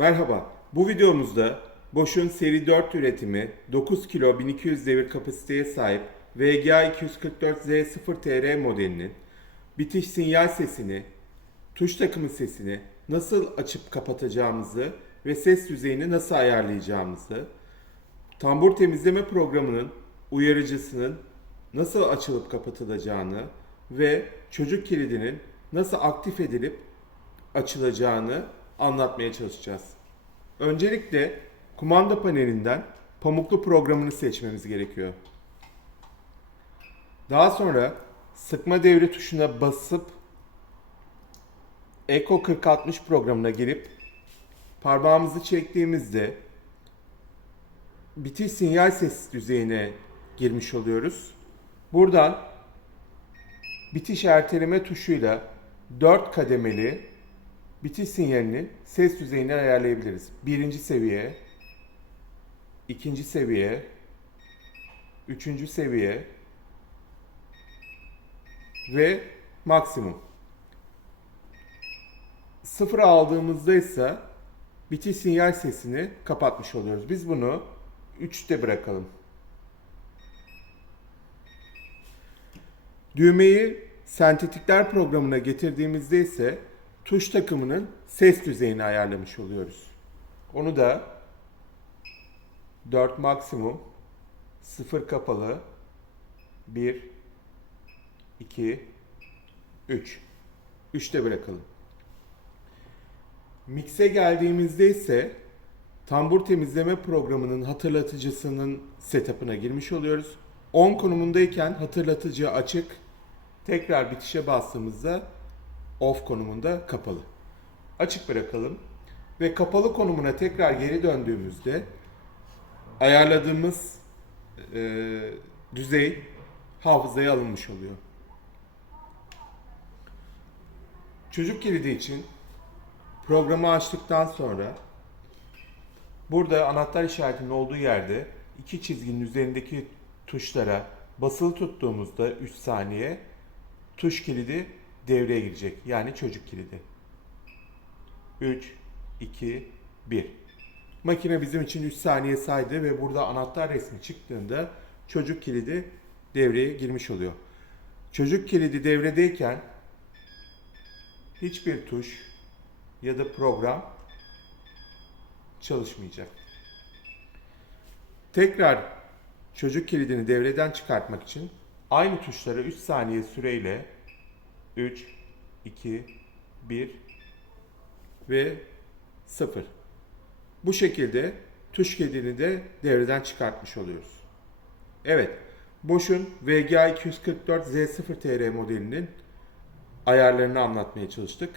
Merhaba, bu videomuzda Bosch'un seri 4 üretimi 9 kilo 1200 devir kapasiteye sahip VGA 244Z0TR modelinin bitiş sinyal sesini, tuş takımı sesini nasıl açıp kapatacağımızı ve ses düzeyini nasıl ayarlayacağımızı, tambur temizleme programının uyarıcısının nasıl açılıp kapatılacağını ve çocuk kilidinin nasıl aktif edilip açılacağını anlatmaya çalışacağız. Öncelikle kumanda panelinden pamuklu programını seçmemiz gerekiyor. Daha sonra sıkma devre tuşuna basıp Eco 4060 programına girip parmağımızı çektiğimizde bitiş sinyal ses düzeyine girmiş oluyoruz. Buradan bitiş erteleme tuşuyla 4 kademeli bitiş sinyalinin ses düzeyini ayarlayabiliriz. Birinci seviye, ikinci seviye, üçüncü seviye ve maksimum. Sıfıra aldığımızda ise bitiş sinyal sesini kapatmış oluyoruz. Biz bunu 3'te bırakalım. Düğmeyi sentetikler programına getirdiğimizde ise tuş takımının ses düzeyini ayarlamış oluyoruz. Onu da 4 maksimum, 0 kapalı, 1, 2, 3. 3'te bırakalım. Mix'e geldiğimizde ise tambur temizleme programının hatırlatıcısının setup'ına girmiş oluyoruz. 10 konumundayken hatırlatıcı açık. Tekrar bitişe bastığımızda off konumunda kapalı. Açık bırakalım ve kapalı konumuna tekrar geri döndüğümüzde ayarladığımız e, düzey hafızaya alınmış oluyor. Çocuk kilidi için programı açtıktan sonra burada anahtar işaretinin olduğu yerde iki çizginin üzerindeki tuşlara basılı tuttuğumuzda 3 saniye tuş kilidi devreye girecek. Yani çocuk kilidi. 3, 2, 1. Makine bizim için 3 saniye saydı ve burada anahtar resmi çıktığında çocuk kilidi devreye girmiş oluyor. Çocuk kilidi devredeyken hiçbir tuş ya da program çalışmayacak. Tekrar çocuk kilidini devreden çıkartmak için aynı tuşlara 3 saniye süreyle 3, 2, 1 ve 0. Bu şekilde tuş kilidini de devreden çıkartmış oluyoruz. Evet, Bosch'un VGA 244 Z0TR modelinin ayarlarını anlatmaya çalıştık.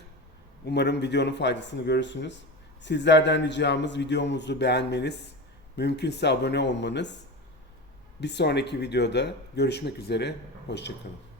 Umarım videonun faydasını görürsünüz. Sizlerden ricamız videomuzu beğenmeniz, mümkünse abone olmanız. Bir sonraki videoda görüşmek üzere, hoşçakalın.